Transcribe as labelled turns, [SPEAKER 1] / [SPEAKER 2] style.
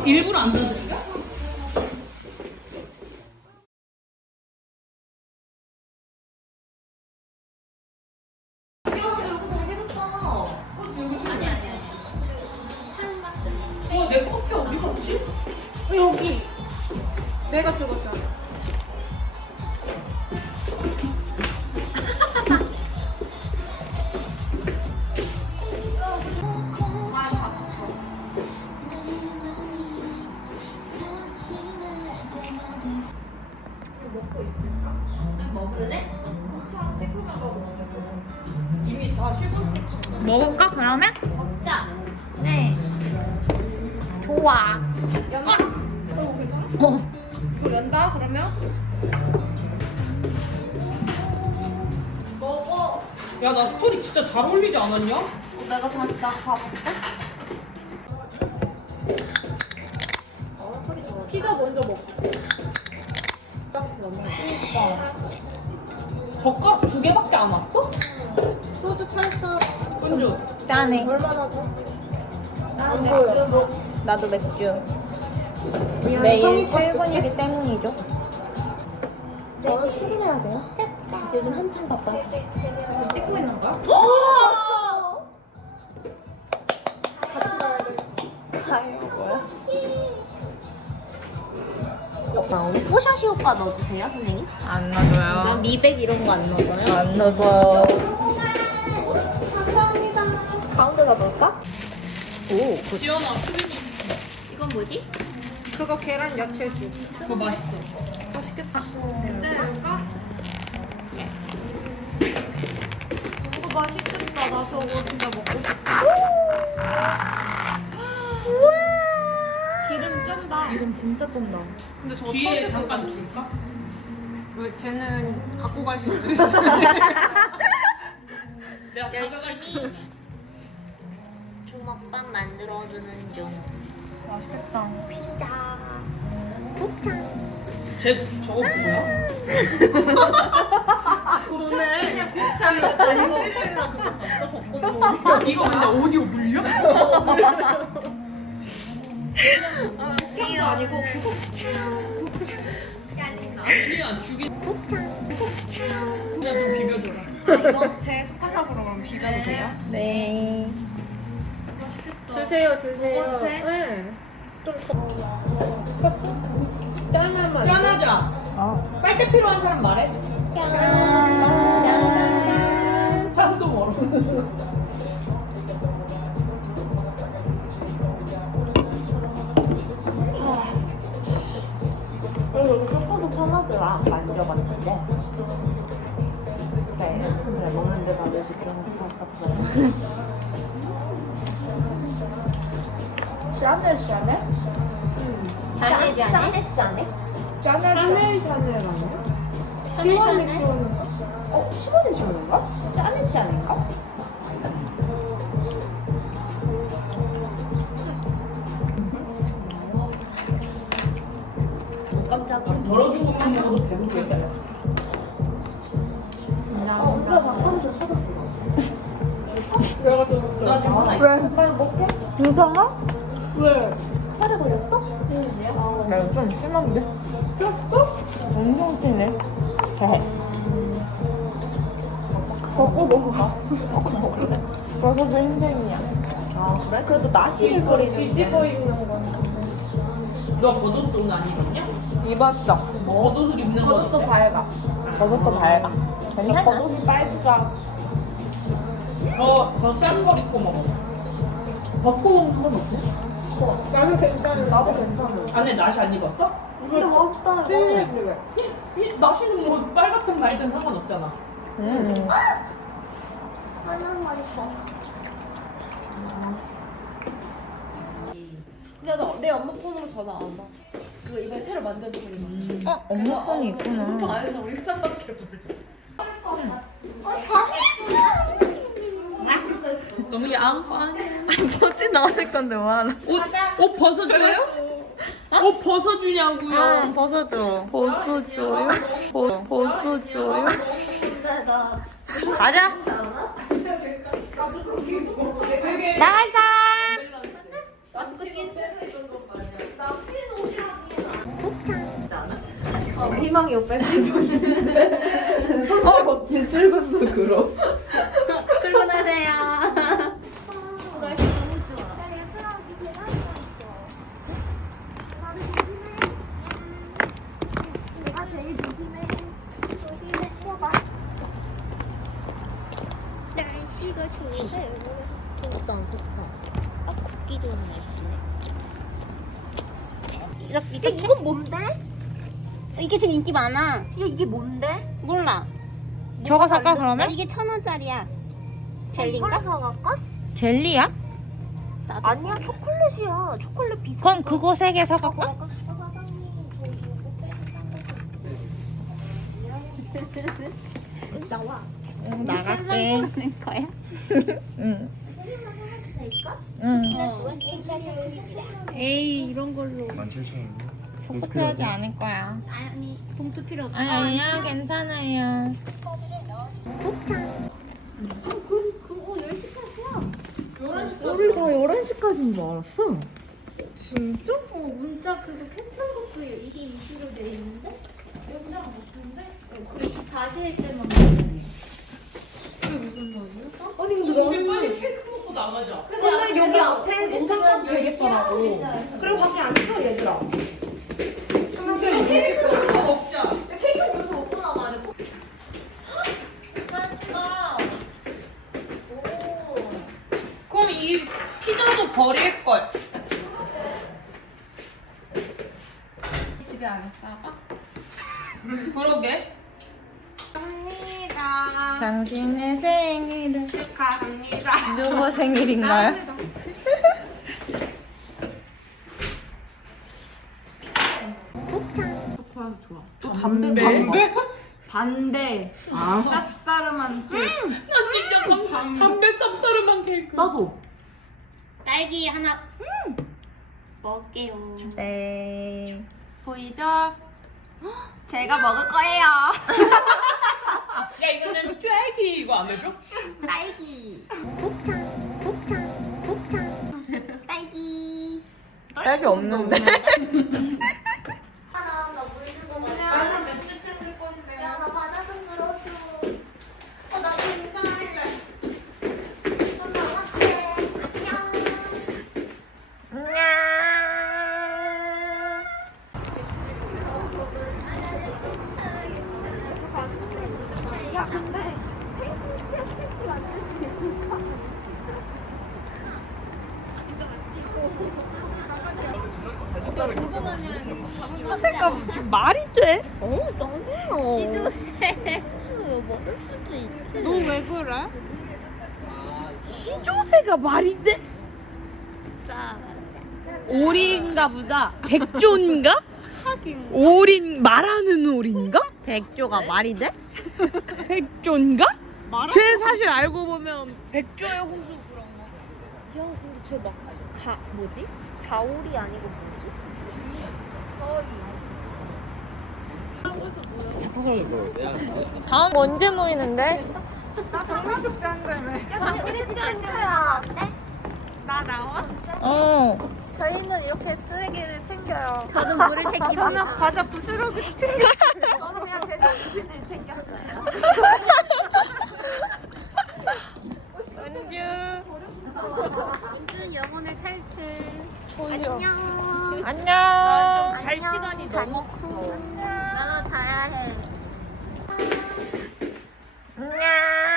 [SPEAKER 1] 일부러 안 들어드릴까? 내 커피 어디 갔지?
[SPEAKER 2] 여기. 내가 들었잖아. 먹고 있을까? 아니, 먹을래? 곱창 식으면 먹었어. 이미 다 식은.
[SPEAKER 3] 먹을까 그러면?
[SPEAKER 2] 먹자.
[SPEAKER 3] 네. 좋아.
[SPEAKER 2] 연다. 괜찮아?
[SPEAKER 3] 어.
[SPEAKER 2] 이거 연다 그러면? 먹어.
[SPEAKER 1] 야, 나 스토리 진짜 잘 어울리지 않았냐?
[SPEAKER 2] 내가 나 가볼게. 피자 먼저 먹고.
[SPEAKER 1] 젓가락 2개밖에 안 왔어?
[SPEAKER 2] 소주 팔사.
[SPEAKER 1] 은주.
[SPEAKER 3] 짠해.
[SPEAKER 2] 얼마나 더?
[SPEAKER 3] 안 보여. 나도 맥주. 내일 출근이기 때문이죠.
[SPEAKER 4] 저는 출근해야 돼요. 요즘 한창 바빠서.
[SPEAKER 2] 지금 찍고 있는 거야? 같이 나와야 돼.
[SPEAKER 4] 가요. 나오는 뽀샤시 효과 넣어주세요, 선생님.
[SPEAKER 3] 안 넣어줘요.
[SPEAKER 4] 미백 이런 거 안 넣어줘요?
[SPEAKER 3] 안 넣어줘요.
[SPEAKER 4] 감사합니다. 가운데다 넣을까?
[SPEAKER 3] 오,
[SPEAKER 1] 지연아, 수빈이.
[SPEAKER 4] 이건 뭐지?
[SPEAKER 2] 그거 계란 야채죽.
[SPEAKER 1] 그거 맛있어.
[SPEAKER 2] 맛있겠다. 네, 할까? 이거 맛있겠다. 나 저거 진짜 먹고 싶다. 기름 쩐다.
[SPEAKER 3] 이름 진짜 쩐다.
[SPEAKER 2] 근데 저
[SPEAKER 1] 뒤에
[SPEAKER 2] 터질
[SPEAKER 1] 잠깐
[SPEAKER 2] 것
[SPEAKER 1] 줄까?
[SPEAKER 2] 같아. 왜 쟤는 갖고 갈 수도 있어.
[SPEAKER 1] 내가 가져갈게.
[SPEAKER 4] 주먹밥 만들어주는 중.
[SPEAKER 3] 맛있겠다.
[SPEAKER 4] 피자. 곱창.
[SPEAKER 1] 쟤 저거 뭐야?
[SPEAKER 2] 그냥 곱창이었다. 이거
[SPEAKER 1] 찌질이랑 그거 봤어? 벚꽃 이거 근데 오디오 물려?
[SPEAKER 2] 곱창도 아니고 그거
[SPEAKER 1] 아니야, 죽이. 그냥 좀 비벼줘라.
[SPEAKER 2] 이거 제 손가락으로 그럼 비벼도 돼요?
[SPEAKER 3] 네.
[SPEAKER 2] 드세요, 드세요.
[SPEAKER 4] 먹어도 돼?
[SPEAKER 2] 네. 좀 더. 짠하면.
[SPEAKER 1] 짠하자.
[SPEAKER 3] 어.
[SPEAKER 1] 빨대 필요한 사람 말해.
[SPEAKER 4] 짠.
[SPEAKER 1] 차도 멀어.
[SPEAKER 4] 여기 슈퍼도 파마드랑 만져봤는데 네, 근데 먹는데 가려서 그런 거 샀었어요.
[SPEAKER 2] 짠해, 짠해?
[SPEAKER 4] 짠해, 짠해? 짠해?
[SPEAKER 2] 샤넬, 샤넬 아니야?
[SPEAKER 4] 샤넬,
[SPEAKER 2] 시원이
[SPEAKER 4] 샤넬?
[SPEAKER 2] 시원한 거?
[SPEAKER 4] 시원해 시원한가? 짠해 짠인가? 깜짝이야.
[SPEAKER 1] 덜어주고 먹어도 배부르겠다.
[SPEAKER 4] 혼자 바꿔서 사봤어.
[SPEAKER 1] 내가 좀 먹자. 나 지금 하나 있어.
[SPEAKER 2] 왜? 빨리 먹게?
[SPEAKER 3] 괜찮아?
[SPEAKER 2] 왜?
[SPEAKER 4] 살에 걸렸어?
[SPEAKER 3] 나 이거 좀 심한데?
[SPEAKER 2] 꼈어?
[SPEAKER 3] 엄청 찌네. 잘.
[SPEAKER 2] 먹고 먹어.
[SPEAKER 3] 먹어도 힘들이야.
[SPEAKER 4] 아 그래? 그래도 나시를 거리는
[SPEAKER 2] 뒤집어 입는 거.
[SPEAKER 1] 너 겉옷은 안 입었냐?
[SPEAKER 3] 입었어.
[SPEAKER 1] 겉옷을 입는 거
[SPEAKER 2] 겉옷도
[SPEAKER 1] 어때?
[SPEAKER 2] 밝아.
[SPEAKER 3] 저것도 밝아. 괜찮아?
[SPEAKER 2] 겉옷이 빨주자.
[SPEAKER 1] 더싼 거 입고 먹어. 벗고 먹는 건 어때?
[SPEAKER 2] 나는 괜찮은데. 나도 괜찮아.
[SPEAKER 1] 안에 나시 안 입었어?
[SPEAKER 4] 근데 맛있다.
[SPEAKER 1] 나시는 뭐 빨갛든 말든 상관없잖아.
[SPEAKER 4] 하나는 맛있어.
[SPEAKER 2] 근데 내 엄마 폰으로 전화 안 와. 그거 이번에 새로 만든 폰이야.
[SPEAKER 3] 어, 엄마 폰이 있구나.
[SPEAKER 2] 아니, 우리 쌍밖에 몰라.
[SPEAKER 1] 너무 양반해.
[SPEAKER 3] 뭐지 나왔을 건데 뭐하나?
[SPEAKER 1] 옷 벗어줘요? 옷 벗어주냐고요?
[SPEAKER 3] 응, 벗어줘. 벗어줘요? 벗어줘요?
[SPEAKER 4] 근데 나
[SPEAKER 3] 가자. 나갈 사람.
[SPEAKER 2] 마스크 낀 새로 입은 것 마냥.
[SPEAKER 4] 희망이 오빠 손을 걷지 출근도 그럼.
[SPEAKER 2] 출근하세요.
[SPEAKER 4] 날씨 너무 좋아. 내가 제일 조심해. 조심해. 뛰어봐. 날씨가 좋으세요.
[SPEAKER 3] 덥다. 아, 걷기 좋은 날씨네.
[SPEAKER 4] 이게 이건 뭔데? 이게 지금 인기 많아. 이게 뭔데? 몰라.
[SPEAKER 3] 저거 살까 그러면?
[SPEAKER 4] 이게 1,000원짜리야. 젤리인가? 사갈까?
[SPEAKER 3] 젤리야?
[SPEAKER 4] 아니야, 초콜릿이야. 초콜릿 비슷.
[SPEAKER 3] 그럼 그거 3개 사갈까?
[SPEAKER 4] 나와.
[SPEAKER 3] 응, 나갈게.
[SPEAKER 4] 거야?
[SPEAKER 3] 응. 응. 에이, 이런 걸로.
[SPEAKER 5] 17,000원.
[SPEAKER 3] 섭섭해하지 않을 거야.
[SPEAKER 4] 아니, 봉투 필요 없어.
[SPEAKER 3] 아니야, 괜찮아요.
[SPEAKER 4] 그거 10시까지야.
[SPEAKER 3] 우리 다 11시까지인 줄 알았어. 진짜?
[SPEAKER 4] 문자 그거 캡처한 것도 22시로 돼 있는데?
[SPEAKER 2] 연장 못한데?
[SPEAKER 4] 그 24시일 때만 먹는
[SPEAKER 1] 아니 근데
[SPEAKER 2] 우리
[SPEAKER 1] 나는
[SPEAKER 2] 빨리 케이크 먹고 나가자.
[SPEAKER 4] 근데
[SPEAKER 1] 여기 앞에 오사카도 되겠더라고. 그리고 밖에 안 펴 얘들아.
[SPEAKER 2] 진짜 케이크 먹고 먹자.
[SPEAKER 4] 케이크 먼저 먹고 나가야 돼.
[SPEAKER 2] 그럼 이 피자도 버릴 걸.
[SPEAKER 4] 집에 안 싸가?
[SPEAKER 2] 그러게.
[SPEAKER 3] 당신의 생일은
[SPEAKER 2] 축하합니다.
[SPEAKER 3] 누구 생일인가요?
[SPEAKER 1] 또 담배
[SPEAKER 2] 반대. 쌉싸름한 케이크. 나 진짜 담배 쌉싸름한 케이크.
[SPEAKER 1] 나도.
[SPEAKER 4] 딸기 하나 먹을게요.
[SPEAKER 3] 네.
[SPEAKER 4] 보이죠? 제가 먹을 거예요.
[SPEAKER 2] 야 이거는 딸기 이거 안 해줘?
[SPEAKER 4] 딸기. 딸기.
[SPEAKER 3] 딸기 없는데.
[SPEAKER 4] 하나 나물좀 먹을까?
[SPEAKER 2] 나는 맥주 챙길 건데.
[SPEAKER 4] 야, 나 과자 좀 들어줘.
[SPEAKER 2] 나 괜찮을래.
[SPEAKER 4] 그럼 나갈게. 안녕. 야, 근데 택시 만들 수 있을까?
[SPEAKER 3] 시조새가 지금 말이 돼?
[SPEAKER 4] 시조새.
[SPEAKER 3] 너 왜 그래? 시조새가 말이 돼? 오리인가 보다. 백조인가? 오린 말하는 오리인가? 백조가 말이 돼? 백조인가? 쟤 사실 알고 보면 백조의 호수 그런 거.
[SPEAKER 4] 야, 근데 쟤막 뭐지? 가오리 아니고 뭐지?
[SPEAKER 3] 다음 언제 모이는데?
[SPEAKER 4] 우리 찍어야 어때?
[SPEAKER 3] 어.
[SPEAKER 6] 저희는 이렇게 쓰레기를 챙겨요.
[SPEAKER 4] 저는 물을 챙깁니다.
[SPEAKER 6] 저는 과자 부스러기 챙겨요.
[SPEAKER 4] 저는 그냥 제 정신을 챙겼어요.
[SPEAKER 3] 은주.
[SPEAKER 4] 인주 영혼을 탈출. 안녕.
[SPEAKER 3] 안녕.
[SPEAKER 2] 갈 시간이 너무 커.
[SPEAKER 4] 나도 자야 해.
[SPEAKER 3] 안녕.